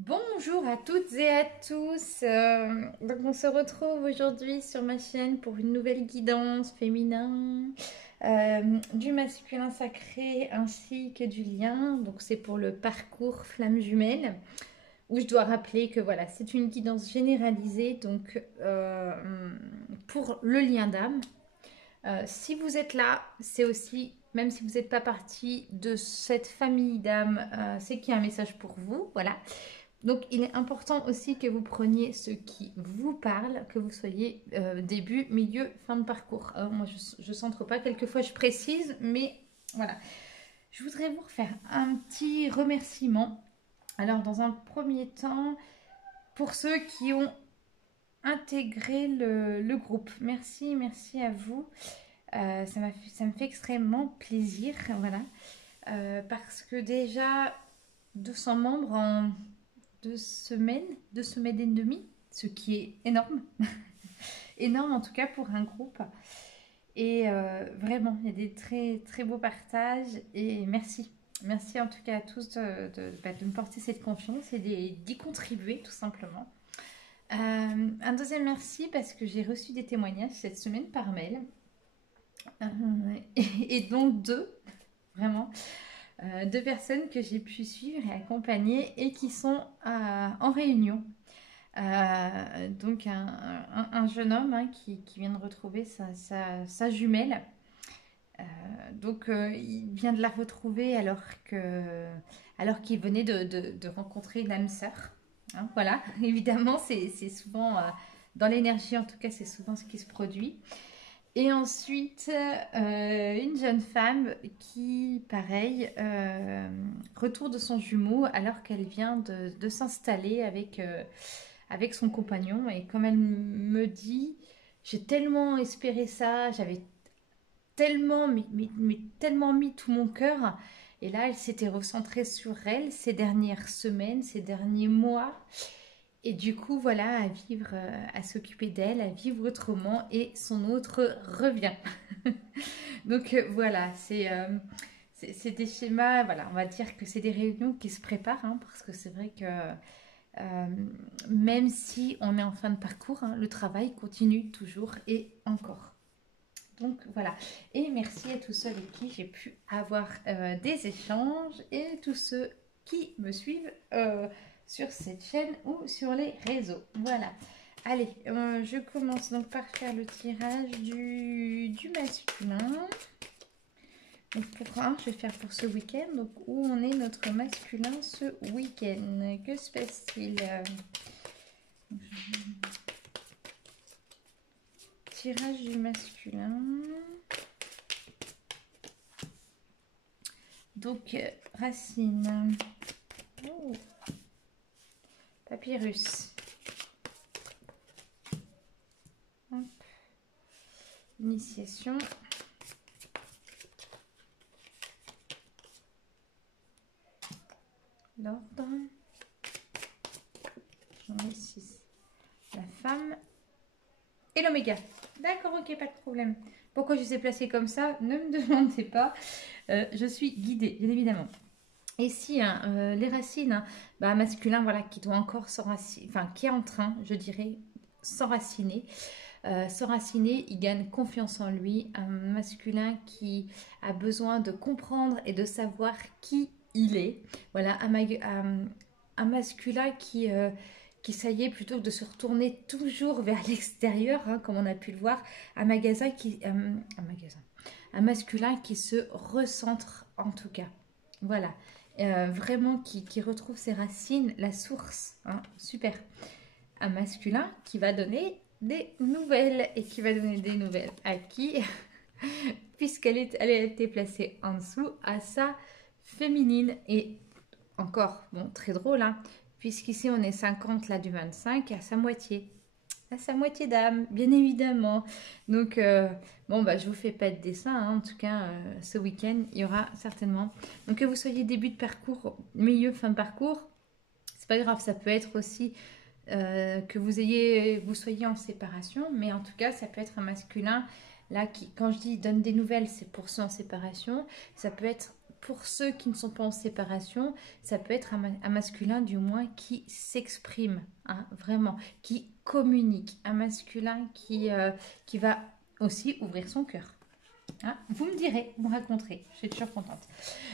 Bonjour à toutes et à tous. Donc on se retrouve aujourd'hui sur ma chaîne pour une nouvelle guidance féminin, du masculin sacré ainsi que du lien. Donc c'est pour le parcours flamme jumelle où je dois rappeler que voilà, c'est une guidance généralisée donc pour le lien d'âme. Si vous êtes là, c'est aussi, même si vous n'êtes pas partie de cette famille d'âmes, c'est qu'il y a un message pour vous. Voilà. Donc, il est important aussi que vous preniez ce qui vous parle, que vous soyez début, milieu, fin de parcours. Moi, je ne centre pas, quelquefois je précise, mais voilà. Je voudrais vous refaire un petit remerciement. Alors, dans un premier temps, pour ceux qui ont intégré le groupe, merci à vous. Ça me fait extrêmement plaisir, voilà. Parce que déjà, 200 membres en 2 semaines, 2 semaines et demie, ce qui est énorme. Énorme en tout cas pour un groupe. Et vraiment, il y a des très très beaux partages et merci. Merci en tout cas à tous de me porter cette confiance et d'y contribuer tout simplement. Un deuxième merci parce que j'ai reçu des témoignages cette semaine par mail. Euh, et donc vraiment, deux personnes que j'ai pu suivre et accompagner et qui sont en réunion. Donc un jeune homme qui vient de retrouver sa jumelle. Il vient de la retrouver alors qu'il venait de rencontrer une âme sœur. Hein, voilà, évidemment, c'est souvent, dans l'énergie en tout cas, c'est souvent ce qui se produit. Et ensuite, une jeune femme qui, pareil, retour de son jumeau alors qu'elle vient de s'installer avec son compagnon. Et comme elle me dit, j'ai tellement espéré ça, j'avais tellement, tellement mis tout mon cœur. Et là, elle s'était recentrée sur elle ces dernières semaines, ces derniers mois. Et du coup, voilà, à vivre, à s'occuper d'elle, à vivre autrement. Et son autre revient. Donc voilà, c'est des schémas, voilà, on va dire que c'est des réunions qui se préparent, hein, parce que c'est vrai que euh, même si on est en fin de parcours, hein, le travail continue toujours et encore. Donc voilà, et merci à tous ceux avec qui j'ai pu avoir des échanges et tous ceux qui me suivent sur cette chaîne ou sur les réseaux. Voilà. Allez, je commence donc par faire le tirage du masculin. Donc pour un, je vais faire pour ce week-end. Donc où en est notre masculin ce week-end? Que se passe-t-il? Tirage du masculin. Donc racine. Oh. Papyrus. Hop. Initiation. L'ordre. J'en ai 6. La femme. Et l'oméga. D'accord, ok, pas de problème. Pourquoi je les ai placés comme ça? Ne me demandez pas. Je suis guidée, bien évidemment. Et si hein, les racines, hein, bah, masculin, voilà, qui doit encore s'enraciner, enfin, qui est en train, je dirais, s'enraciner. S'enraciner, il gagne confiance en lui. Un masculin qui a besoin de comprendre et de savoir qui il est. Voilà, un masculin qui, ça y est, plutôt que de se retourner toujours vers l'extérieur, hein, comme on a pu le voir, un masculin qui se recentre en tout cas. Voilà, vraiment qui retrouve ses racines, la source, hein, super. Un masculin qui va donner des nouvelles et qui va donner des nouvelles à qui? Elle a été placée en dessous à sa féminine. Et encore, bon, très drôle, hein, puisqu'ici on est 50, là du 25, à sa moitié d'âme, bien évidemment. Donc, bon, bah, je vous fais pas de dessin, hein, en tout cas, ce week-end, il y aura certainement. Donc, que vous soyez début de parcours, milieu, fin de parcours, c'est pas grave, ça peut être aussi que vous soyez en séparation, mais en tout cas, ça peut être un masculin, là, qui, quand je dis donne des nouvelles, c'est pour ceux en séparation, ça peut être pour ceux qui ne sont pas en séparation, ça peut être un masculin du moins qui s'exprime, hein, vraiment, qui communique, un masculin qui va aussi ouvrir son cœur. Hein, vous me direz, vous me raconterez, je suis toujours contente.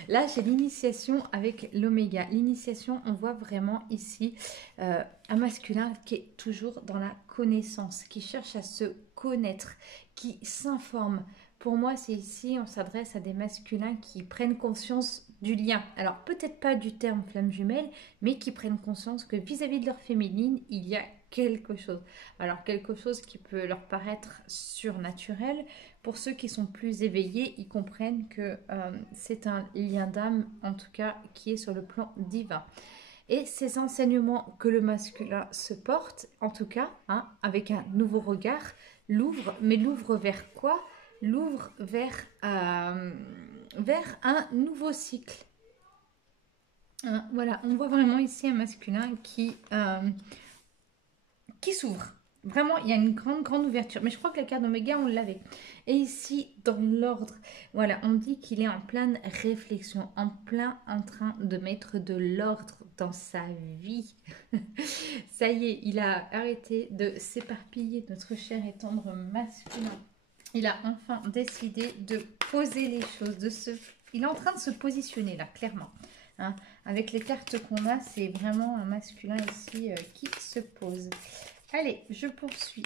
Là, j'ai l'initiation avec l'oméga. L'initiation, on voit vraiment ici un masculin qui est toujours dans la connaissance, qui cherche à se connaître, qui s'informe. Pour moi, c'est ici, on s'adresse à des masculins qui prennent conscience du lien. Alors, peut-être pas du terme flamme jumelle, mais qui prennent conscience que vis-à-vis de leur féminine, il y a quelque chose. Alors, quelque chose qui peut leur paraître surnaturel. Pour ceux qui sont plus éveillés, ils comprennent que c'est un lien d'âme, en tout cas, qui est sur le plan divin. Et ces enseignements que le masculin se porte, en tout cas, hein, avec un nouveau regard, l'ouvre, mais l'ouvre vers quoi? L'ouvre vers un nouveau cycle. Hein, voilà, on voit vraiment ici un masculin qui s'ouvre. Vraiment, il y a une grande, grande ouverture. Mais je crois que la carte d'Oméga, on l'avait. Et ici, dans l'ordre, voilà, on dit qu'il est en pleine réflexion, en plein en train de mettre de l'ordre dans sa vie. Ça y est, il a arrêté de s'éparpiller, notre cher et tendre masculin. Il a enfin décidé de poser les choses, il est en train de se positionner là, clairement. Hein. Avec les cartes qu'on a, c'est vraiment un masculin ici qui se pose. Allez, je poursuis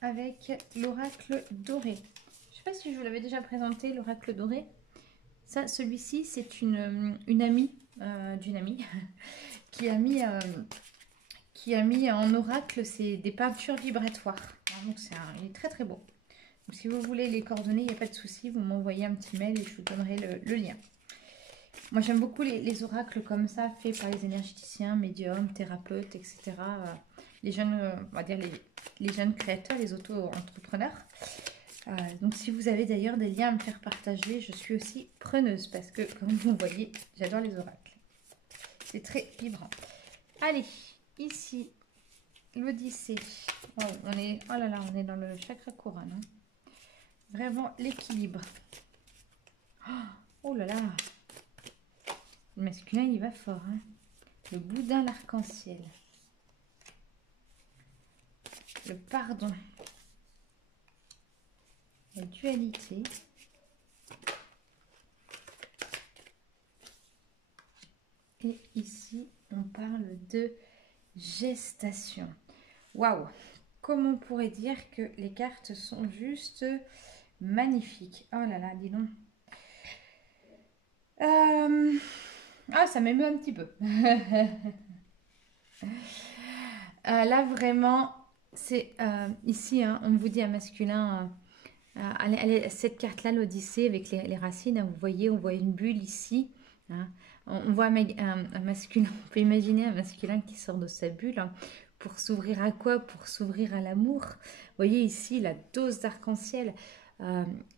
avec l'oracle doré. Je ne sais pas si je vous l'avais déjà présenté, l'oracle doré. Ça, celui-ci, c'est une amie d'une amie qui a mis en oracle des peintures vibratoires. Donc, il est très très beau. Donc, si vous voulez les coordonnées, il n'y a pas de souci. Vous m'envoyez un petit mail et je vous donnerai le lien. Moi, j'aime beaucoup les oracles comme ça, faits par les énergéticiens, médiums, thérapeutes, etc. Les jeunes, on va dire les jeunes créateurs, les auto-entrepreneurs. Donc, si vous avez d'ailleurs des liens à me faire partager, je suis aussi preneuse parce que, comme vous voyez, j'adore les oracles. C'est très vibrant. Allez, ici, l'Odyssée. Wow, on est dans le chakra couronne. Hein. Vraiment l'équilibre. Oh là là. Le masculin, il va fort. Hein. Le boudin, l'arc-en-ciel. Le pardon. La dualité. Et ici, on parle de gestation. Waouh! Comment on pourrait dire que les cartes sont juste magnifiques. Oh là là, dis donc. Ah, ça m'émeut un petit peu. Là, vraiment, c'est ici, hein, on vous dit un masculin. Cette carte-là, l'Odyssée, avec les racines, hein, vous voyez, on voit une bulle ici. Hein, on voit un masculin, on peut imaginer un masculin qui sort de sa bulle. Hein, pour s'ouvrir à quoi? Pour s'ouvrir à l'amour. Vous voyez ici la dose d'arc-en-ciel.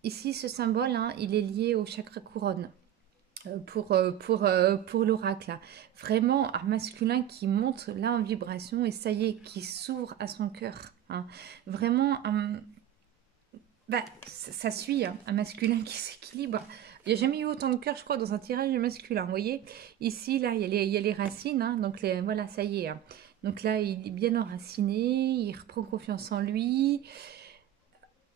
Ici, ce symbole, hein, il est lié au chakra couronne. Pour l'oracle. Vraiment un masculin qui monte là en vibration et ça y est, qui s'ouvre à son cœur. Hein. Vraiment, ça suit hein, un masculin qui s'équilibre. Il n'y a jamais eu autant de cœur, je crois, dans un tirage de masculin. Vous voyez, ici, là, il y a les racines. Hein, donc, voilà, ça y est. Hein. Donc là, il est bien enraciné, il reprend confiance en lui.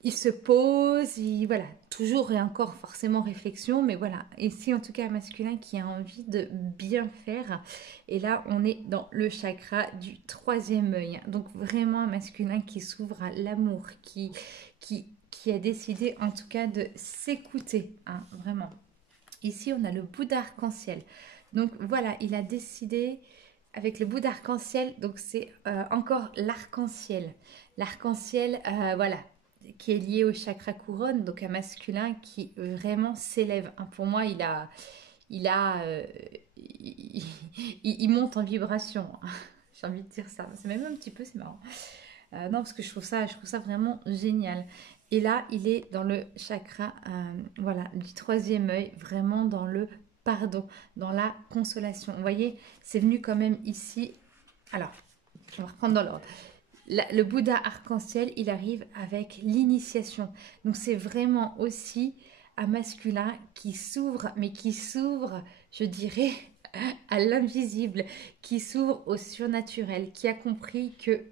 Il se pose, voilà, toujours et encore forcément réflexion, mais voilà, ici en tout cas un masculin qui a envie de bien faire, et là on est dans le chakra du troisième œil, donc vraiment un masculin qui s'ouvre à l'amour, qui a décidé en tout cas de s'écouter, hein, vraiment. Ici on a le bout d'arc-en-ciel, donc voilà, il a décidé avec le bout d'arc-en-ciel, donc c'est encore l'arc-en-ciel, voilà, qui est lié au chakra couronne, donc un masculin qui vraiment s'élève. Hein, pour moi, il monte en vibration. J'ai envie de dire ça. C'est même un petit peu, c'est marrant. Non, parce que je trouve ça vraiment génial. Et là, il est dans le chakra, voilà, du troisième œil, vraiment dans le pardon, dans la consolation. Vous voyez, c'est venu quand même ici. Alors, on va reprendre dans l'ordre. Le Bouddha arc-en-ciel, il arrive avec l'initiation. Donc, c'est vraiment aussi un masculin qui s'ouvre, mais qui s'ouvre, je dirais, à l'invisible, qui s'ouvre au surnaturel, qui a compris que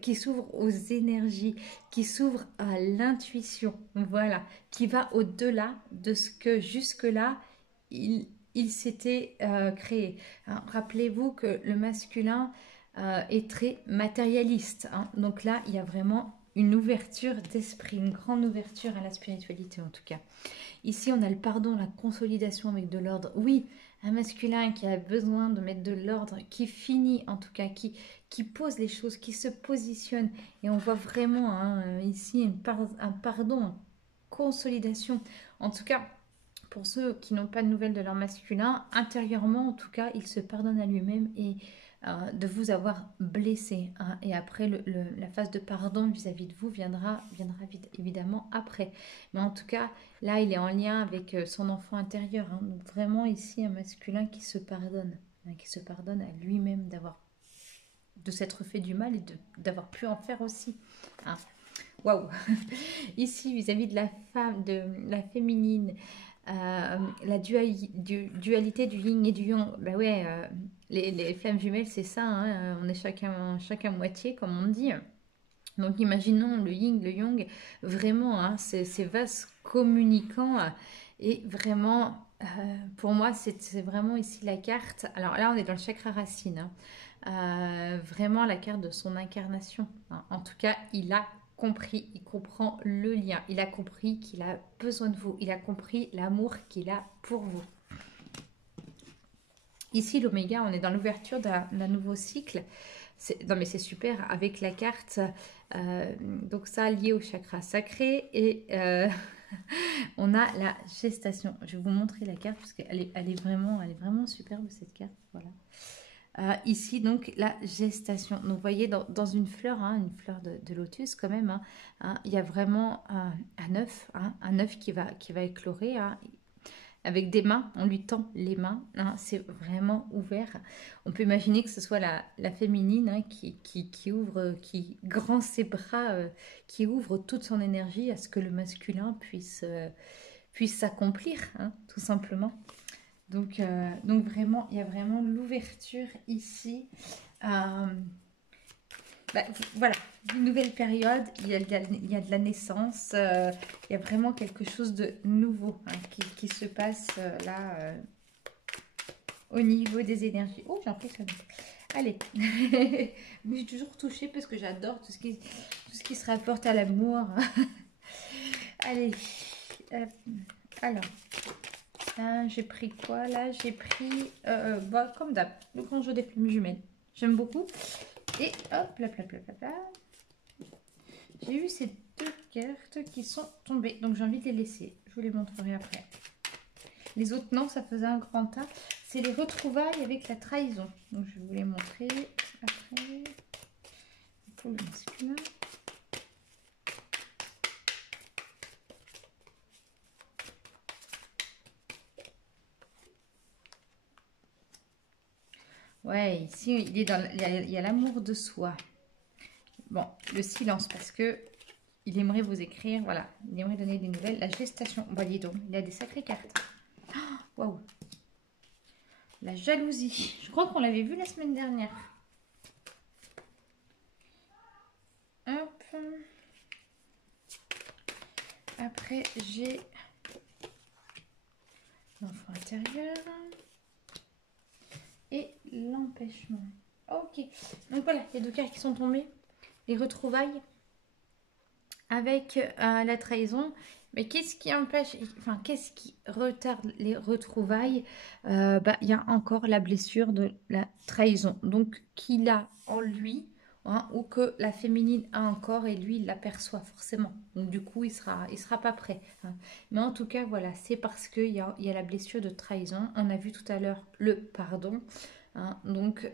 qui s'ouvre aux énergies, qui s'ouvre à l'intuition, voilà, qui va au-delà de ce que jusque-là il s'était créé. Hein. Rappelez-vous que le masculin est très matérialiste. Hein. Donc là, il y a vraiment une ouverture d'esprit, une grande ouverture à la spiritualité en tout cas. Ici, on a le pardon, la consolidation avec de l'ordre. Oui, un masculin qui a besoin de mettre de l'ordre, qui finit en tout cas, qui pose les choses, qui se positionne. Et on voit vraiment hein, ici un pardon, une consolidation. En tout cas, pour ceux qui n'ont pas de nouvelles de leur masculin, intérieurement en tout cas, il se pardonne à lui-même et de vous avoir blessé. Hein. Et après, la phase de pardon vis-à-vis de vous viendra évidemment après. Mais en tout cas, là, il est en lien avec son enfant intérieur. Hein. Donc vraiment ici, un masculin qui se pardonne. Hein, qui se pardonne à lui-même de s'être fait du mal et d'avoir pu en faire aussi. Hein. Waouh. Ici, vis-à-vis de la femme, de la féminine, la dualité du yin et du yang, bah ouais, les flammes jumelles, c'est ça, hein, on est chacun moitié, comme on dit. Donc imaginons le yin, le yang, vraiment, hein, ces vases communicants, et vraiment, pour moi, c'est vraiment ici la carte. Alors là, on est dans le chakra racine, hein, vraiment la carte de son incarnation. Hein. En tout cas, il a compris, il comprend le lien, il a compris qu'il a besoin de vous, il a compris l'amour qu'il a pour vous. Ici, l'oméga, on est dans l'ouverture d'un nouveau cycle. Non mais c'est super, avec la carte, donc ça lié au chakra sacré, et on a la gestation. Je vais vous montrer la carte parce qu'elle elle est vraiment superbe cette carte, voilà. Ici, donc, la gestation. Donc, vous voyez, dans une fleur, hein, une fleur de lotus, quand même, hein, il y a vraiment un œuf, hein, un œuf qui va éclorer, hein, avec des mains, on lui tend les mains, hein, c'est vraiment ouvert. On peut imaginer que ce soit la féminine hein, qui ouvre, qui grand ses bras, qui ouvre toute son énergie à ce que le masculin puisse s'accomplir, hein, tout simplement. Donc vraiment, il y a vraiment l'ouverture ici. Voilà, une nouvelle période, il y a de la naissance, il y a vraiment quelque chose de nouveau hein, qui se passe là au niveau des énergies. Oh, j'ai l'impression. Allez, mais je suis toujours touchée parce que j'adore tout ce qui se rapporte à l'amour. Allez, alors. J'ai pris quoi là? J'ai pris, comme d'hab, le grand jeu des flammes jumelles. J'aime beaucoup. Et hop, là. J'ai eu ces deux cartes qui sont tombées. Donc j'ai envie de les laisser. Je vous les montrerai après. Les autres, non, ça faisait un grand tas. C'est les retrouvailles avec la trahison. Donc je vais vous les montrer après. Pour le masculin. Ouais, ici, il y a l'amour de soi. Bon, le silence, parce que il aimerait vous écrire, voilà, il aimerait donner des nouvelles. La gestation, bon, dis donc, il a des sacrées cartes. Waouh. La jalousie, je crois qu'on l'avait vu la semaine dernière. Hop. Après, j'ai l'enfant intérieur. Et l'empêchement. Ok. Donc voilà, il y a deux cartes qui sont tombées. Les retrouvailles avec la trahison. Mais qu'est-ce qui empêche, enfin, qu'est-ce qui retarde les retrouvailles? Il y a encore la blessure de la trahison. Donc, qu'il a en lui, hein, ou que la féminine a encore et lui, il l'aperçoit forcément. Donc, du coup, il sera pas prêt. Hein. Mais en tout cas, voilà, c'est parce qu'il y a la blessure de trahison. On a vu tout à l'heure le pardon. Hein, donc,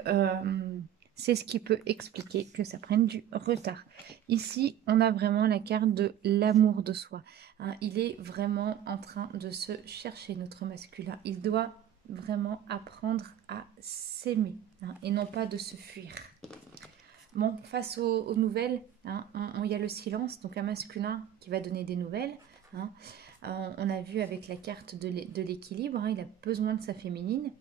c'est ce qui peut expliquer que ça prenne du retard. Ici, on a vraiment la carte de l'amour de soi. Hein, il est vraiment en train de se chercher, notre masculin. Il doit vraiment apprendre à s'aimer hein, et non pas de se fuir. Bon, face aux nouvelles, hein, il y a le silence, donc un masculin qui va donner des nouvelles. Hein, On a vu avec la carte de l'équilibre, hein, il a besoin de sa féminine.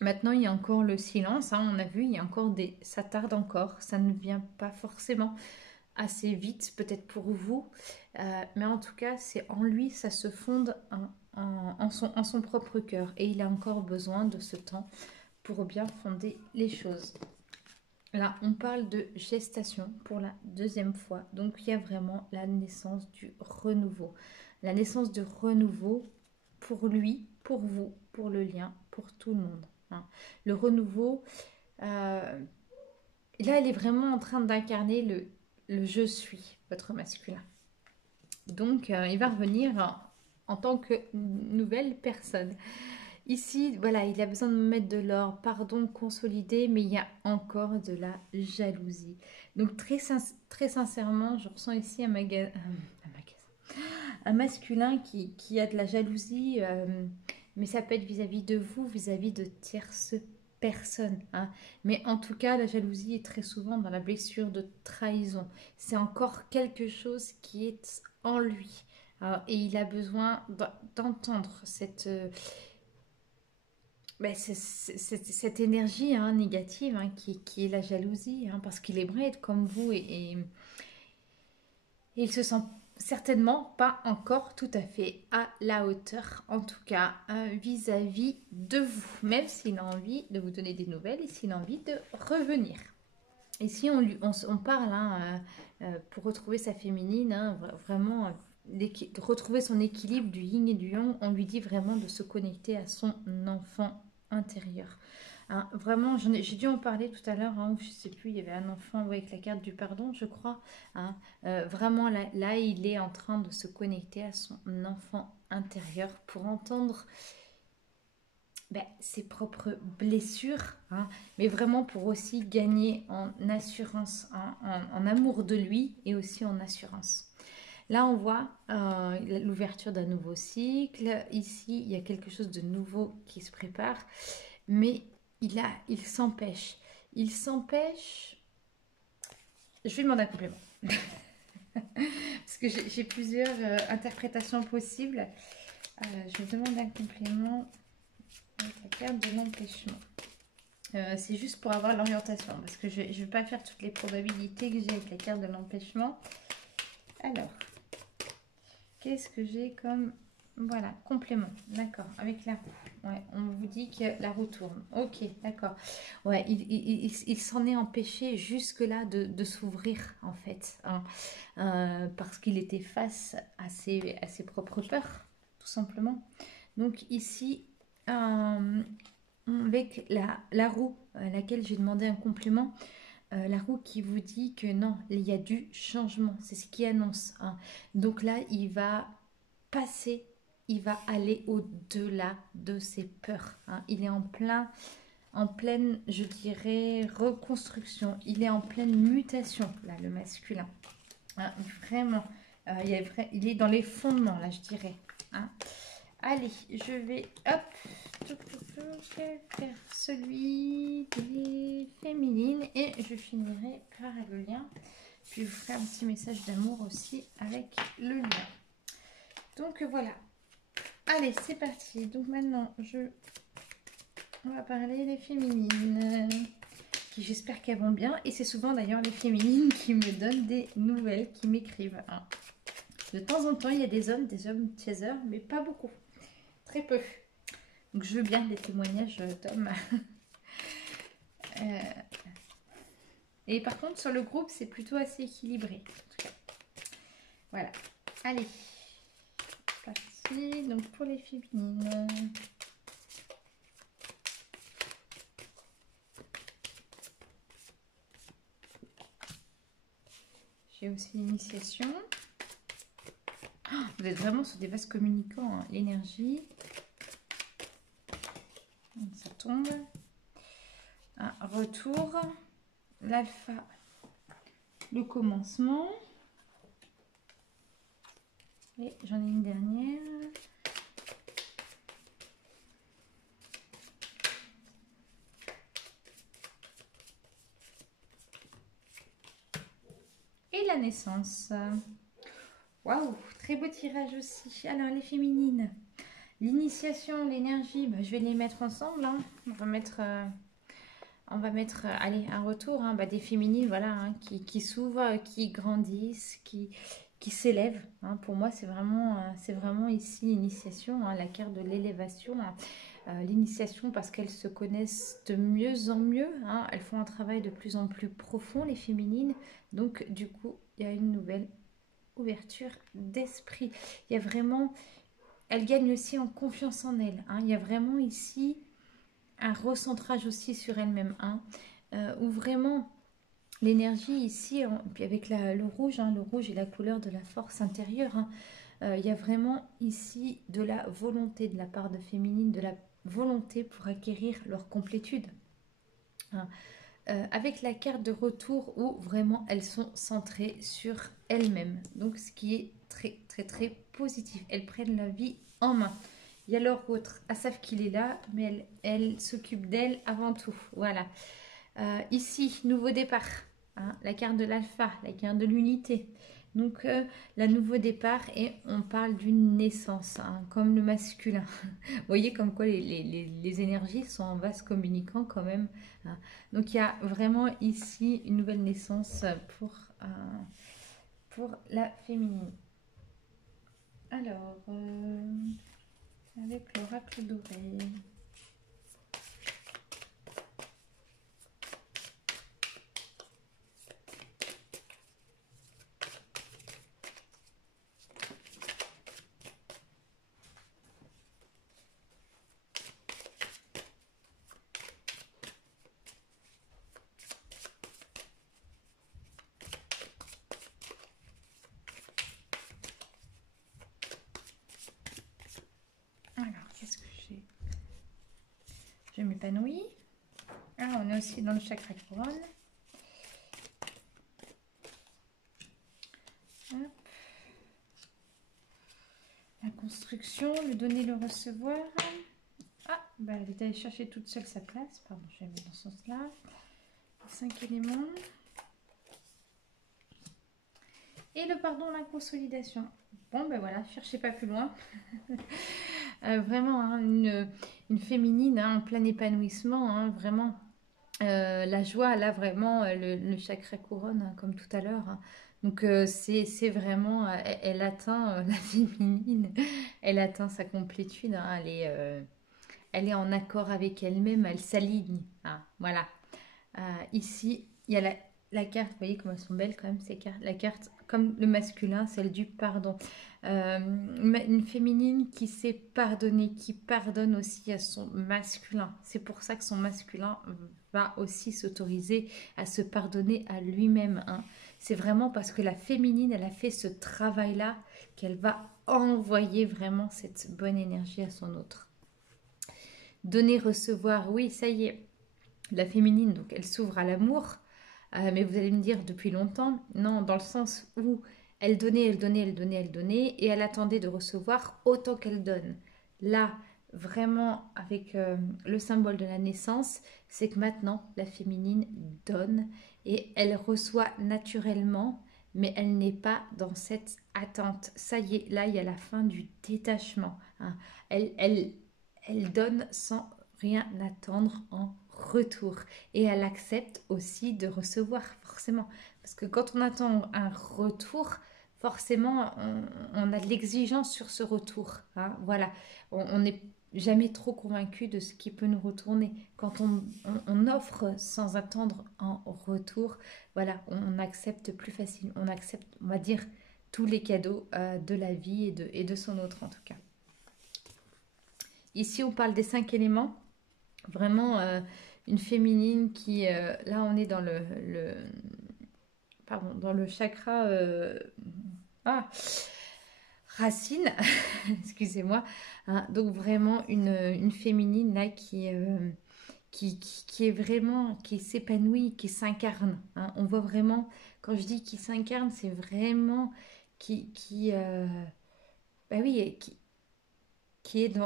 Maintenant, il y a encore le silence, hein, on a vu, il y a encore ça tarde encore, ça ne vient pas forcément assez vite, peut-être pour vous, mais en tout cas, c'est en lui, ça se fonde en son propre cœur, et il a encore besoin de ce temps pour bien fonder les choses. Là, on parle de gestation pour la deuxième fois, donc il y a vraiment la naissance du renouveau. La naissance du renouveau pour lui, pour vous, pour le lien, pour tout le monde, hein. Le renouveau, là, il est vraiment en train d'incarner le je suis, votre masculin. Donc, il va revenir en tant que nouvelle personne. Ici, voilà, il a besoin de mettre de l'or, pardon, consolidé, mais il y a encore de la jalousie. Donc, très sincèrement, je ressens ici un masculin qui a de la jalousie, mais ça peut être vis-à-vis de vous, vis-à-vis de tierces personnes, hein. Mais en tout cas, la jalousie est très souvent dans la blessure de trahison. C'est encore quelque chose qui est en lui. Et il a besoin d'entendre cette énergie, hein, négative, hein, qui est la jalousie, hein, parce qu'il aimerait être comme vous et il se sent certainement pas encore tout à fait à la hauteur, en tout cas vis-à-vis de vous, même s'il a envie de vous donner des nouvelles et s'il a envie de revenir. Ici, on parle, hein, pour retrouver sa féminine, hein, vraiment de retrouver son équilibre du yin et du yang, on lui dit vraiment de se connecter à son enfant intérieur. Hein, vraiment, j'ai dû en parler tout à l'heure, hein, je ne sais plus, il y avait un enfant avec la carte du pardon, je crois. Hein, vraiment, là, il est en train de se connecter à son enfant intérieur pour entendre ses propres blessures, hein, mais vraiment pour aussi gagner en assurance, hein, en amour de lui et aussi en assurance. Là, on voit l'ouverture d'un nouveau cycle. Ici, il y a quelque chose de nouveau qui se prépare, mais il s'empêche. Il s'empêche. Je vais demander un complément. Parce que j'ai plusieurs interprétations possibles. Je me demande un complément avec la carte de l'empêchement. C'est juste pour avoir l'orientation, parce que je ne vais pas faire toutes les probabilités que j'ai avec la carte de l'empêchement. Alors, qu'est-ce que j'ai comme... Voilà, complément, d'accord, avec la roue. Ouais, on vous dit que la roue tourne. Ok, d'accord. Ouais, il s'en est empêché jusque-là de s'ouvrir, en fait, hein, parce qu'il était face à ses propres peurs, tout simplement. Donc ici, avec la roue à laquelle j'ai demandé un complément, la roue qui vous dit que non, il y a du changement, c'est ce qui annonce, hein. Donc là, il va passer, il va aller au-delà de ses peurs, hein. Il est en pleine, je dirais, reconstruction, il est en pleine mutation, là, le masculin, hein, vraiment, il est dans les fondements, là, je dirais, hein. Allez, je vais, hop, faire celui des féminines et je finirai par le lien. Puis je vous ferai un petit message d'amour aussi avec le lien. Donc voilà. Allez, c'est parti. Donc maintenant, on va parler des féminines qui j'espère qu'elles vont bien. Et c'est souvent d'ailleurs les féminines qui me donnent des nouvelles, qui m'écrivent, hein. De temps en temps, il y a des hommes teasers, mais pas beaucoup. Très peu. Donc je veux bien les témoignages d'hommes. Et par contre, sur le groupe, c'est plutôt assez équilibré. En tout cas. Voilà. Allez. Parti. Donc pour les féminines. J'ai aussi l'initiation. Oh, vous êtes vraiment sur des vases communicants, hein. L'énergie. Ça tombe. Un retour. L'alpha. Le commencement. Et j'en ai une dernière. Et la naissance. Waouh, très beau tirage aussi. Alors, les féminines. L'initiation, l'énergie, bah, je vais les mettre ensemble, hein. On va mettre, allez, un retour, hein, bah, des féminines, voilà, hein, qui s'ouvrent, qui grandissent, qui s'élèvent, hein. Pour moi, c'est vraiment ici l'initiation, hein, la carte de l'élévation, hein. L'initiation parce qu'elles se connaissent de mieux en mieux, hein. Elles font un travail de plus en plus profond, les féminines. Donc, du coup, il y a une nouvelle ouverture d'esprit. Il y a vraiment, elles gagnent aussi en confiance en elles, hein. Il y a vraiment ici un recentrage aussi sur elles-mêmes, hein, où vraiment l'énergie ici, puis avec le rouge, hein, le rouge est la couleur de la force intérieure, hein. Il y a vraiment ici de la volonté de la part de féminine, de la volonté pour acquérir leur complétude, hein. Avec la carte de retour où vraiment elles sont centrées sur elles-mêmes. Donc ce qui est très très très positif. Elles prennent la vie en main. Il y a leur autre, elles savent qu'il est là, mais elles s'occupent d'elle avant tout. Voilà. Ici, nouveau départ, hein, la carte de l'alpha, la carte de l'unité. Donc, la nouveau départ et on parle d'une naissance, hein, comme le masculin. Vous voyez comme quoi les énergies sont en vase communicant quand même, hein. Donc, il y a vraiment ici une nouvelle naissance pour la féminine. Alors, avec l'oracle doré. Alors, qu'est-ce que j'ai? Je m'épanouis. Ah, on est aussi dans le chakra couronne. Hop. La construction, le donner, le recevoir. Ah, bah, elle est allée chercher toute seule sa place. Pardon, je vais la mettre dans ce sens-là. 5 éléments. Et le pardon, la consolidation. Bon, ben voilà, cherchez pas plus loin. Vraiment, hein, une féminine, hein, en plein épanouissement, hein, vraiment. La joie, là, vraiment, le chakra couronne, hein, comme tout à l'heure, hein. Donc, c'est vraiment, elle atteint la féminine, elle atteint sa complétude, hein, elle est en accord avec elle-même, elle s'aligne, hein, voilà. Ici, il y a la carte, vous voyez comment elles sont belles quand même ces cartes. La carte, comme le masculin, celle du pardon. Une féminine qui sait pardonner, qui pardonne aussi à son masculin. C'est pour ça que son masculin va aussi s'autoriser à se pardonner à lui-même, hein. C'est vraiment parce que la féminine, elle a fait ce travail-là qu'elle va envoyer vraiment cette bonne énergie à son autre. Donner, recevoir, oui, ça y est. La féminine, donc elle s'ouvre à l'amour, mais vous allez me dire depuis longtemps, non, dans le sens où elle donnait, elle donnait, elle donnait, elle donnait, et elle attendait de recevoir autant qu'elle donne. Là, vraiment, avec le symbole de la naissance, c'est que maintenant, la féminine donne et elle reçoit naturellement, mais elle n'est pas dans cette attente. Ça y est, là, il y a la fin du détachement, hein. Elle donne sans rien attendre en retour. Et elle accepte aussi de recevoir, forcément. Parce que quand on attend un retour, forcément, on a de l'exigence sur ce retour, hein. Voilà, on n'est jamais trop convaincu de ce qui peut nous retourner. Quand on offre sans attendre en retour, voilà, on accepte plus facile. On accepte, on va dire, tous les cadeaux de la vie et de son autre, en tout cas. Ici, on parle des 5 éléments. Vraiment, une féminine qui... là, on est dans pardon, dans le chakra... ah, racine, excusez-moi, hein. Donc, vraiment, une féminine, là, qui est vraiment... qui s'épanouit, qui s'incarne, hein. On voit vraiment... Quand je dis qui s'incarne, c'est vraiment... bah oui, qui est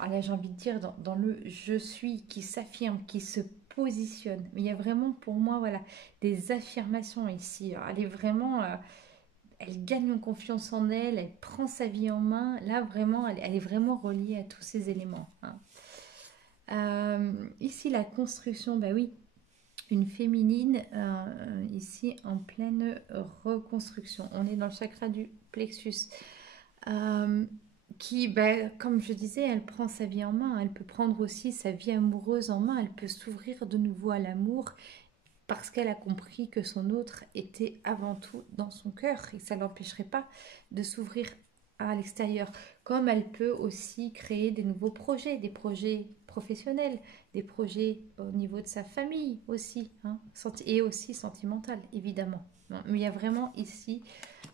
allez, j'ai envie de dire, dans le je suis, qui s'affirme, qui se positionne. Mais il y a vraiment pour moi, voilà, des affirmations ici. Elle est vraiment, elle gagne en confiance en elle, elle prend sa vie en main. Là, vraiment, elle est vraiment reliée à tous ces éléments, hein. Ici, la construction, bah oui, une féminine, ici, en pleine reconstruction. On est dans le chakra du plexus. Euh, qui, bah, comme je disais, elle prend sa vie en main. Elle peut prendre aussi sa vie amoureuse en main. Elle peut s'ouvrir de nouveau à l'amour parce qu'elle a compris que son autre était avant tout dans son cœur et ça ne l'empêcherait pas de s'ouvrir à l'extérieur. Comme elle peut aussi créer des nouveaux projets, des projets professionnels, des projets au niveau de sa famille aussi, hein, et aussi sentimental, évidemment. Mais il y a vraiment ici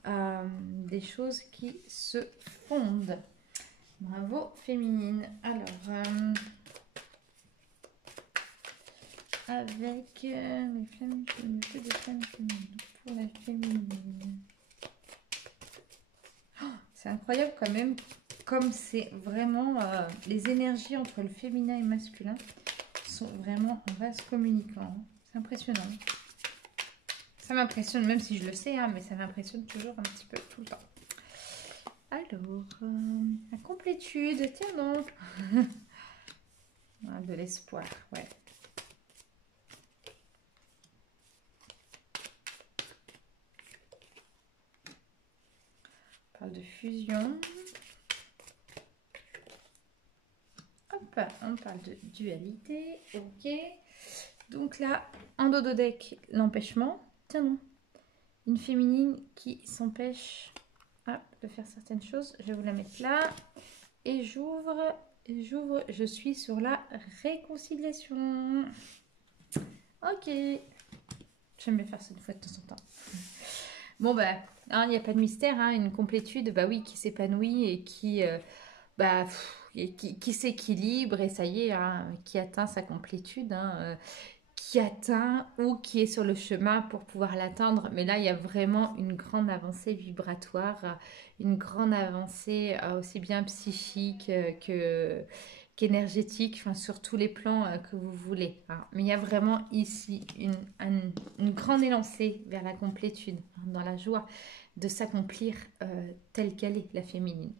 des choses qui se fondent. Bravo, féminine. Alors, avec les femmes féminines, des femmes féminines, pour la féminine. Oh, c'est incroyable quand même, comme c'est vraiment les énergies entre le féminin et le masculin sont vraiment en vase communicant, hein. C'est impressionnant. Ça m'impressionne, même si je le sais, hein, mais ça m'impressionne toujours un petit peu tout le temps. Alors, la complétude, tiens donc. De l'espoir, ouais. On parle de fusion. Hop, on parle de dualité, ok. Donc là, en dodo deck, l'empêchement. Tiens non. Une féminine qui s'empêche de faire certaines choses. Je vais vous la mettre là. Et j'ouvre, je suis sur la réconciliation. Ok. J'aime bien faire ça une fois de temps en temps. Bon, bah, il n'y a pas de mystère, hein, une complétude, bah oui, qui s'épanouit et qui s'équilibre et ça y est, hein, qui atteint sa complétude, hein, qui atteint ou qui est sur le chemin pour pouvoir l'atteindre. Mais là, il y a vraiment une grande avancée vibratoire, une grande avancée aussi bien psychique qu'énergétique, enfin, sur tous les plans que vous voulez, hein. Mais il y a vraiment ici une grande élancée vers la complétude, hein, dans la joie de s'accomplir telle qu'elle est, la féminine.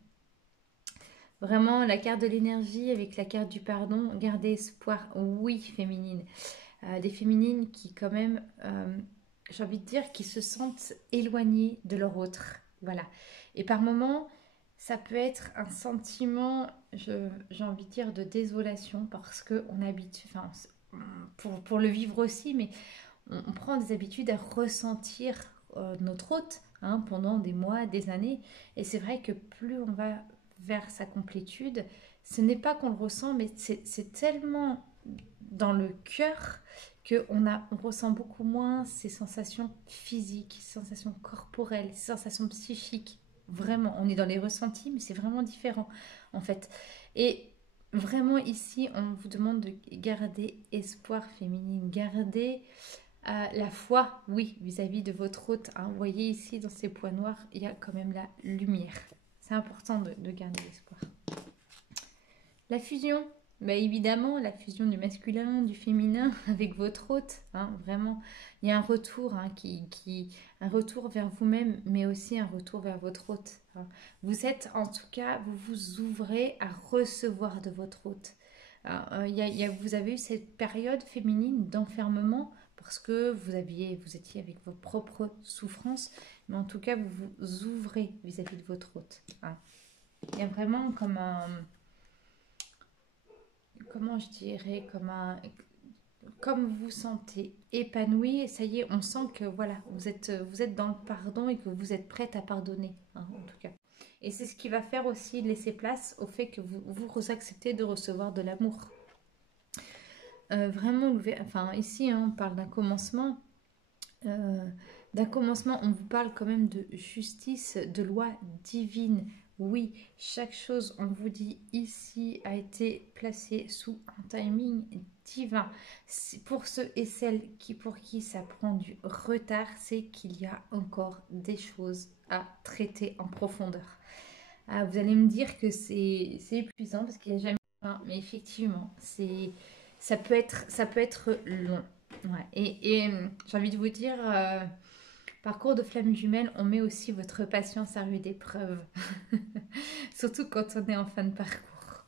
Vraiment, la carte de l'énergie avec la carte du pardon, garder espoir, oui, féminine. Des féminines qui quand même, j'ai envie de dire, qui se sentent éloignées de leur autre. Voilà. Et par moments, ça peut être un sentiment, j'ai envie de dire, de désolation parce qu'on habite, enfin, pour le vivre aussi, mais on prend des habitudes à ressentir notre hôte, hein, pendant des mois, des années. Et c'est vrai que plus on va vers sa complétude, ce n'est pas qu'on le ressent, mais c'est tellement dans le cœur qu'on ressent beaucoup moins ces sensations physiques, ces sensations corporelles, ces sensations psychiques. Vraiment, on est dans les ressentis, mais c'est vraiment différent en fait. Et vraiment ici, on vous demande de garder espoir féminine, garder la foi, oui, vis-à-vis de votre hôte, hein. Vous voyez ici, dans ces points noirs, il y a quand même la lumière. C'est important de garder l'espoir. La fusion, bah évidemment, la fusion du masculin, du féminin avec votre hôte, hein, vraiment. Il y a un retour, hein, un retour vers vous-même, mais aussi un retour vers votre hôte, hein. Vous êtes, en tout cas, vous vous ouvrez à recevoir de votre hôte. Vous avez eu cette période féminine d'enfermement parce que vous étiez avec vos propres souffrances, mais en tout cas, vous vous ouvrez vis-à-vis de votre hôte, hein. Il y a vraiment comme un, comment je dirais, comme vous vous sentez épanoui, et ça y est, on sent que voilà, vous êtes dans le pardon et que vous êtes prête à pardonner, hein, en tout cas. Et c'est ce qui va faire aussi laisser place au fait que vous acceptez de recevoir de l'amour. Vraiment, enfin ici, hein, on parle d'un commencement. On vous parle quand même de justice, de loi divine. Oui, chaque chose, on vous dit ici, a été placée sous un timing divin. Pour ceux et celles pour qui ça prend du retard, c'est qu'il y a encore des choses à traiter en profondeur. Vous allez me dire que c'est épuisant parce qu'il n'y a jamais de fin, mais effectivement, ça peut être long. Ouais. Et j'ai envie de vous dire, Parcours de flamme jumelle, on met aussi votre patience à rude épreuve. Surtout quand on est en fin de parcours.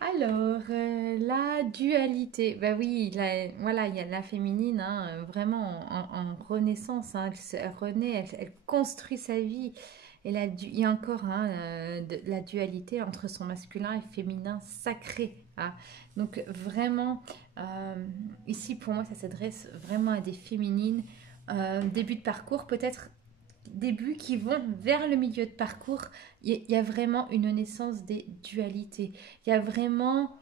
Alors, la dualité. Bah oui, voilà, il y a la féminine, hein, vraiment en renaissance. Hein, elle renaît, elle construit sa vie. Et il y a encore hein, la dualité entre son masculin et féminin sacré. Hein. Donc vraiment, ici pour moi, ça s'adresse vraiment à des féminines. Début de parcours, peut-être début qui vont vers le milieu de parcours. Il y a vraiment une naissance des dualités. Il y a vraiment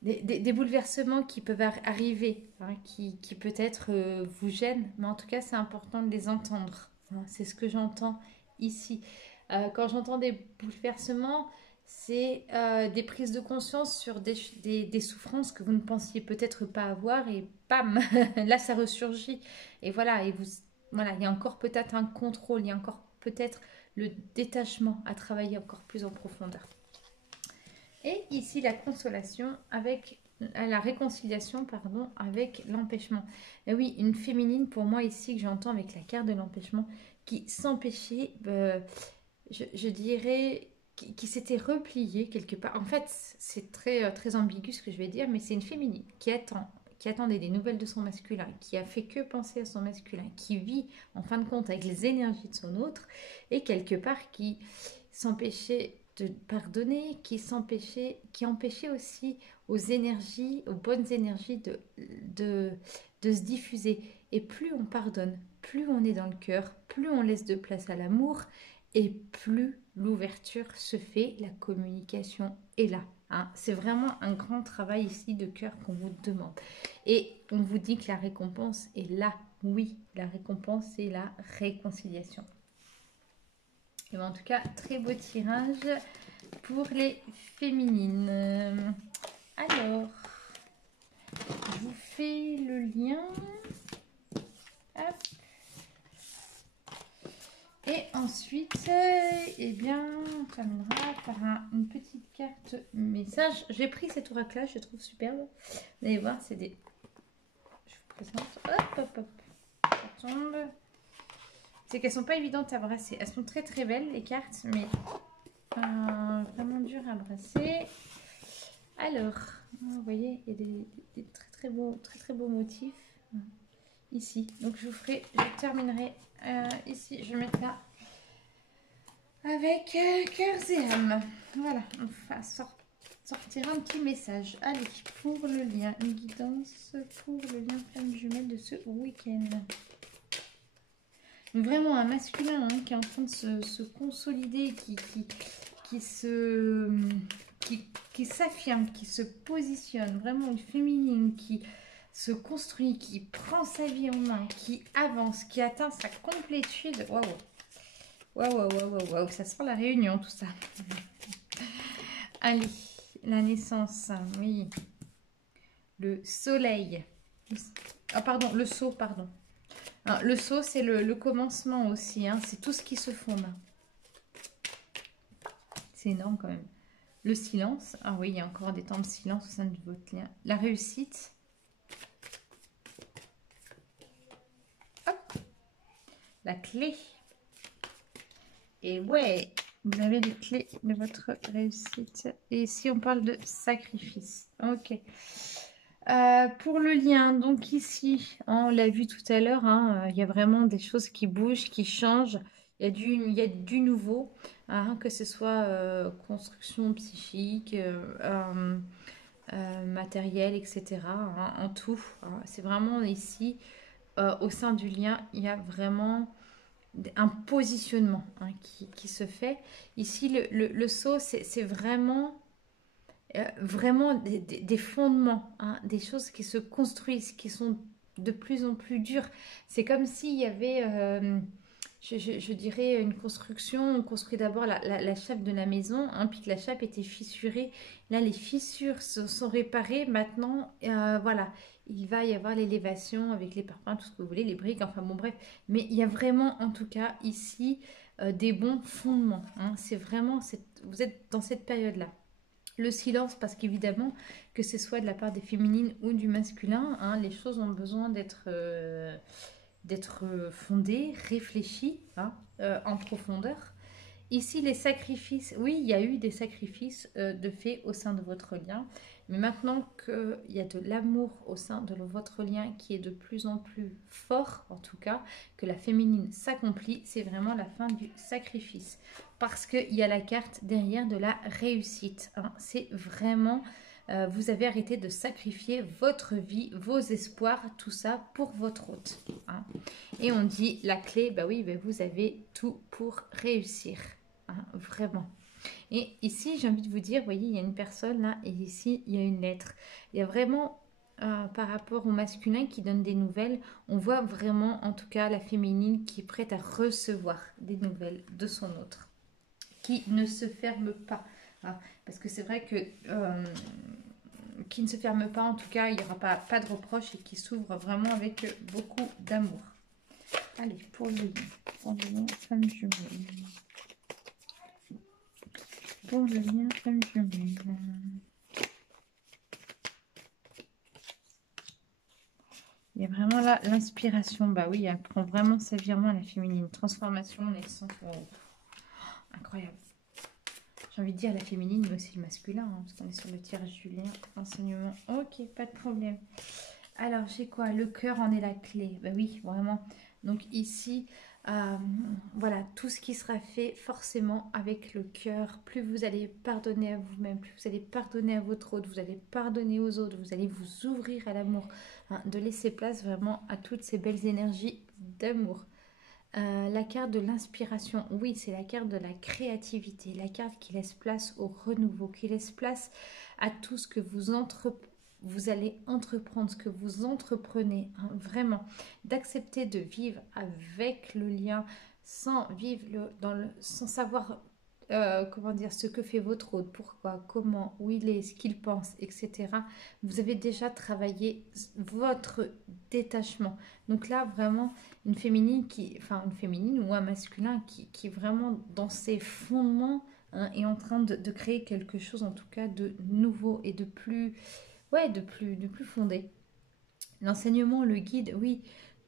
des bouleversements qui peuvent arriver, hein, qui peut-être vous gênent, mais en tout cas, c'est important de les entendre. Hein, c'est ce que j'entends ici. Quand j'entends des bouleversements, c'est des prises de conscience sur des souffrances que vous ne pensiez peut-être pas avoir et bam, là ça ressurgit. Et voilà, voilà, il y a encore peut-être un contrôle, il y a encore peut-être le détachement à travailler encore plus en profondeur. Et ici la consolation avec la réconciliation pardon, avec l'empêchement. Et oui, une féminine pour moi ici que j'entends avec la carte de l'empêchement qui s'empêchait, je dirais, qui s'était repliée quelque part. En fait, c'est très ambigu ce que je vais dire, mais c'est une féminine qui attendait des nouvelles de son masculin, qui a fait que penser à son masculin, qui vit en fin de compte avec les énergies de son autre, et quelque part qui s'empêchait de pardonner, qui empêchait aussi aux énergies, aux bonnes énergies de se diffuser. Et plus on pardonne, plus on est dans le cœur, plus on laisse de place à l'amour, et plus l'ouverture se fait, la communication est là. Hein. C'est vraiment un grand travail ici de cœur qu'on vous demande. Et on vous dit que la récompense est là. Oui, la récompense, c'est la réconciliation. Et en tout cas, très beau tirage pour les féminines. Alors, je vous fais le lien. Hop. Et ensuite, eh bien, on terminera par une petite carte message. J'ai pris cet oracle-là, je le trouve superbe. Vous allez voir, c'est des... Je vous présente. Hop, hop, hop. Ça tombe. C'est qu'elles sont pas évidentes à brasser. Elles sont très très belles, les cartes, mais vraiment dures à brasser. Alors, vous voyez, il y a des très très beaux motifs ici. Donc, je terminerai ici. Je vais mettre là avec cœurs et âmes. Voilà, on va sortir un petit message. Allez, pour le lien, une guidance pour le lien flamme jumelle de ce week-end. Vraiment un masculin hein, qui est en train de se consolider, qui s'affirme, qui se positionne, vraiment une féminine qui se construit, qui prend sa vie en main, qui avance, qui atteint sa complétude. Waouh, waouh, waouh, waouh, waouh, ça sent la réunion tout ça. Allez, la naissance, oui. Le soleil. Ah pardon, le sceau, pardon. Alors, le sceau, c'est le commencement aussi. Hein, c'est tout ce qui se fonde. C'est énorme quand même. Le silence. Ah oui, il y a encore des temps de silence au sein de votre lien. La réussite. Hop. La clé. Et ouais, vous avez les clés de votre réussite. Et ici, on parle de sacrifice. Ok. Pour le lien, donc ici, hein, on l'a vu tout à l'heure, hein, il y a vraiment des choses qui bougent, qui changent. Il y a du nouveau, hein, que ce soit construction psychique, matériel, etc. Hein, en tout. Hein. C'est vraiment ici, au sein du lien, il y a vraiment un positionnement hein, qui se fait. Ici, le saut, c'est vraiment des fondements, hein, des choses qui se construisent, qui sont de plus en plus dures. C'est comme s'il y avait, je dirais, une construction. On construit d'abord la chape de la maison, hein, puis que la chape était fissurée. Là, les fissures sont réparées. Maintenant, voilà, il va y avoir l'élévation avec les parpaings, tout ce que vous voulez, les briques, enfin bon, bref. Mais il y a vraiment, en tout cas, ici, des bons fondements. Hein. C'est vraiment, vous êtes dans cette période-là. Le silence, parce qu'évidemment, que ce soit de la part des féminines ou du masculin, hein, les choses ont besoin d'être fondées, réfléchies, hein, en profondeur. Ici, les sacrifices, oui, il y a eu des sacrifices de faits au sein de votre lien, mais maintenant qu'il y a de l'amour au sein de votre lien qui est de plus en plus fort, en tout cas, que la féminine s'accomplit, c'est vraiment la fin du sacrifice. Parce qu'il y a la carte derrière de la réussite, hein. C'est vraiment, vous avez arrêté de sacrifier votre vie, vos espoirs, tout ça pour votre hôte, hein. Et on dit, la clé, bah oui, bah vous avez tout pour réussir. Hein, vraiment. Et ici, j'ai envie de vous dire, vous voyez, il y a une personne là, et ici, il y a une lettre. Il y a vraiment, par rapport au masculin qui donne des nouvelles, on voit vraiment, en tout cas, la féminine qui est prête à recevoir des nouvelles de son autre, qui ne se ferme pas. Hein, parce que c'est vrai que qui ne se ferme pas, en tout cas, il n'y aura pas de reproche et qui s'ouvre vraiment avec beaucoup d'amour. Allez, pour le lien, femme jumelle. Pour le lien femme jumelle. Il y a vraiment là l'inspiration. Bah oui, elle prend vraiment sa vie en main, la féminine. Transformation, naissance. Oh, incroyable. J'ai envie de dire la féminine, mais aussi le masculin, hein, parce qu'on est sur le tirage du lien. Enseignement. Ok, pas de problème. Alors, j'ai quoi? Le cœur en est la clé. Bah oui, vraiment. Donc ici, voilà, tout ce qui sera fait forcément avec le cœur. Plus vous allez pardonner à vous-même, plus vous allez pardonner à votre autre, vous allez pardonner aux autres, vous allez vous ouvrir à l'amour, hein, de laisser place vraiment à toutes ces belles énergies d'amour. La carte de l'inspiration, oui, c'est la carte de la créativité, la carte qui laisse place au renouveau, qui laisse place à tout ce que vous allez entreprendre, ce que vous entreprenez, hein, vraiment, d'accepter de vivre avec le lien sans vivre sans savoir comment dire, ce que fait votre autre, pourquoi, comment, où il est, ce qu'il pense, etc. Vous avez déjà travaillé votre détachement. Donc là, vraiment, une féminine une féminine ou un masculin qui vraiment dans ses fondements, hein, est en train de créer quelque chose, en tout cas, de nouveau et de plus, ouais, de plus fondé. L'enseignement, le guide, oui,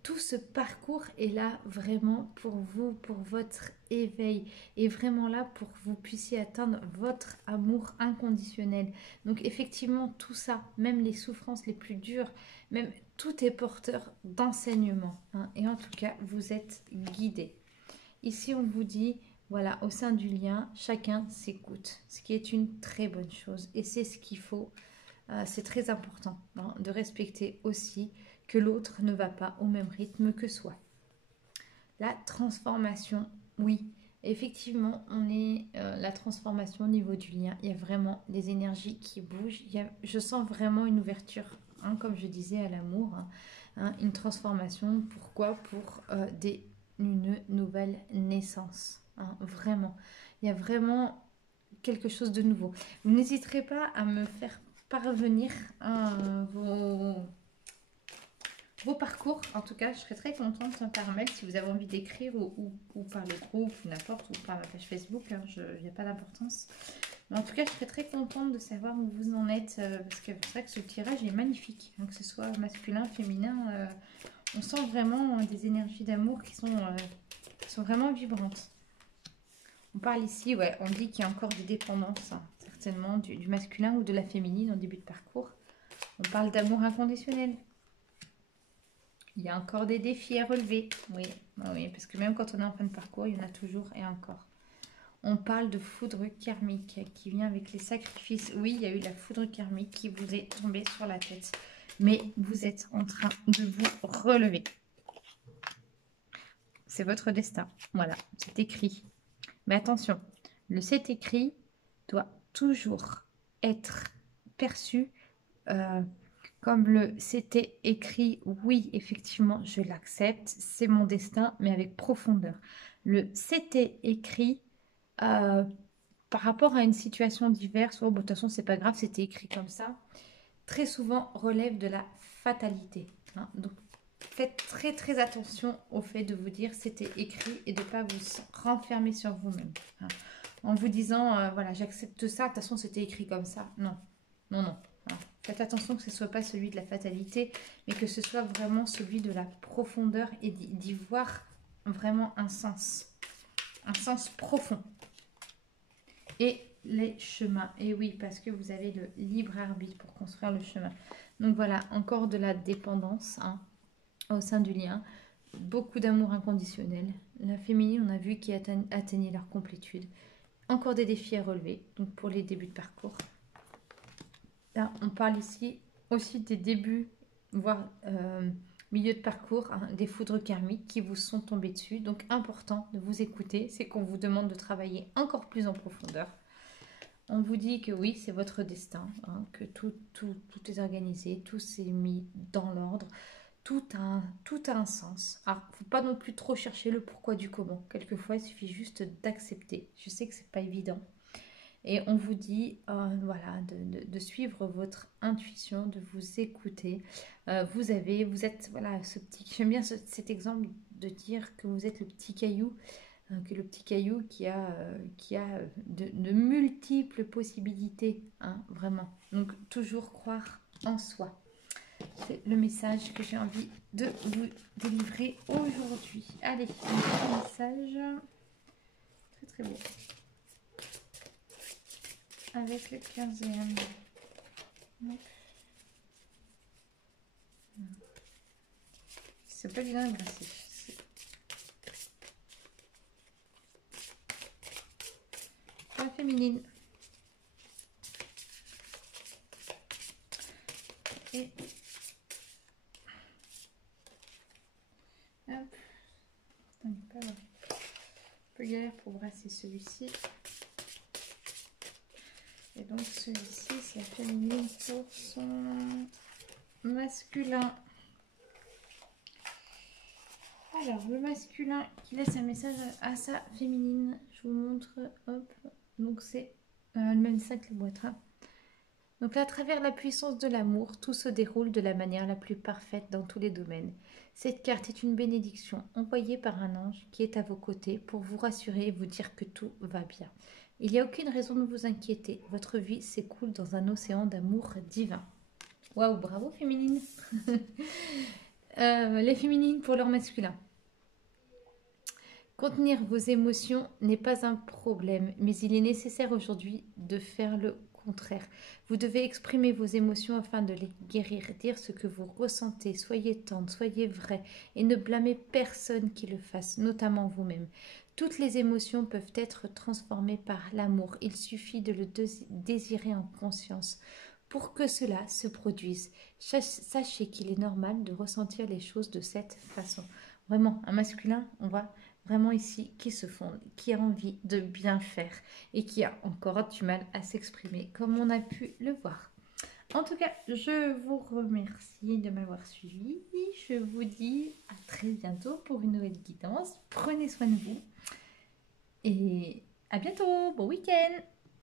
tout ce parcours est là vraiment pour vous, pour votre éveil, et vraiment là pour que vous puissiez atteindre votre amour inconditionnel. Donc effectivement, tout ça, même les souffrances les plus dures, même tout est porteur d'enseignement, hein. Et en tout cas, vous êtes guidé. Ici, on vous dit, voilà, au sein du lien, chacun s'écoute, ce qui est une très bonne chose. Et c'est ce qu'il faut. C'est très important, hein, de respecter aussi que l'autre ne va pas au même rythme que soi. La transformation, oui, effectivement, on est la transformation au niveau du lien. Il y a vraiment des énergies qui bougent. Je sens vraiment une ouverture, hein, comme je disais, à l'amour, hein, une transformation. Pourquoi? Pour une nouvelle naissance, hein, vraiment. Il y a vraiment quelque chose de nouveau. Vous n'hésiterez pas à me faire parvenir vos parcours. En tout cas, je serais très contente par mail si vous avez envie d'écrire ou par le groupe, n'importe, ou par ma page Facebook. Hein, il n'y a pas d'importance. Mais en tout cas, je serais très contente de savoir où vous en êtes, parce que c'est vrai que ce tirage est magnifique, hein, que ce soit masculin, féminin. On sent vraiment des énergies d'amour qui sont vraiment vibrantes. On parle ici, ouais, on dit qu'il y a encore des dépendances, hein, certainement du masculin ou de la féminine en début de parcours. On parle d'amour inconditionnel. Il y a encore des défis à relever. Oui, oui, parce que même quand on est en fin de parcours, il y en a toujours et encore. On parle de foudre karmique qui vient avec les sacrifices. Oui, il y a eu la foudre karmique qui vous est tombée sur la tête. Mais vous êtes en train de vous relever. C'est votre destin. Voilà, c'est écrit. Mais attention, le c'est écrit doit toujours être perçu comme le c'était écrit. Oui, effectivement, je l'accepte, c'est mon destin, mais avec profondeur. Le c'était écrit par rapport à une situation diverse, oh, bon, de toute façon, c'est pas grave, c'était écrit comme ça, très souvent relève de la fatalité, hein. Donc, faites très très attention au fait de vous dire c'était écrit et de ne pas vous renfermer sur vous-même, hein. en vous disant, voilà, j'accepte ça, de toute façon c'était écrit comme ça. Non, non, non. Voilà. Faites attention que ce ne soit pas celui de la fatalité, mais que ce soit vraiment celui de la profondeur et d'y voir vraiment un sens profond. Et les chemins, et oui, parce que vous avez le libre arbitre pour construire le chemin. Donc voilà, encore de la dépendance hein, au sein du lien, beaucoup d'amour inconditionnel. La féminine, on a vu qui atteignait leur complétude. Encore des défis à relever, donc pour les débuts de parcours. Là, on parle ici aussi des débuts, voire milieu de parcours, hein, des foudres karmiques qui vous sont tombées dessus. Donc important de vous écouter, c'est qu'on vous demande de travailler encore plus en profondeur. On vous dit que oui, c'est votre destin, hein, que tout est organisé, tout s'est mis dans l'ordre, tout a un sens. Alors, il ne faut pas non plus trop chercher le pourquoi du comment. Quelquefois, il suffit juste d'accepter. Je sais que ce n'est pas évident. Et on vous dit voilà, de suivre votre intuition, de vous écouter. Vous êtes, voilà, ce petit. J'aime bien cet exemple de dire que vous êtes le petit caillou, que le petit caillou qui a de multiples possibilités, hein, vraiment. Donc, toujours croire en soi. C'est le message que j'ai envie de vous délivrer aujourd'hui. Allez, un message très très beau. Avec le 15e. C'est pas bien agressif. La féminine. Et hop. Un peu galère pour brasser celui-ci. Et donc celui-ci, c'est la féminine pour son masculin. Alors, le masculin qui laisse un message à sa féminine. Je vous montre. Hop. Donc c'est le même sac que le boîte. Donc là, à travers la puissance de l'amour, tout se déroule de la manière la plus parfaite dans tous les domaines. Cette carte est une bénédiction envoyée par un ange qui est à vos côtés pour vous rassurer et vous dire que tout va bien. Il n'y a aucune raison de vous inquiéter. Votre vie s'écoule dans un océan d'amour divin. Waouh, bravo féminine. Les féminines pour leur masculin. Contenir vos émotions n'est pas un problème, mais il est nécessaire aujourd'hui de faire le contraire. Vous devez exprimer vos émotions afin de les guérir, dire ce que vous ressentez, soyez tendre, soyez vrai et ne blâmez personne qui le fasse, notamment vous-même. Toutes les émotions peuvent être transformées par l'amour, il suffit de le désirer en conscience. Pour que cela se produise, sachez qu'il est normal de ressentir les choses de cette façon. Vraiment, un masculin, on voit vraiment ici qui se fonde, qui a envie de bien faire et qui a encore du mal à s'exprimer comme on a pu le voir. En tout cas, je vous remercie de m'avoir suivi. Je vous dis à très bientôt pour une nouvelle guidance. Prenez soin de vous et à bientôt. Bon week-end.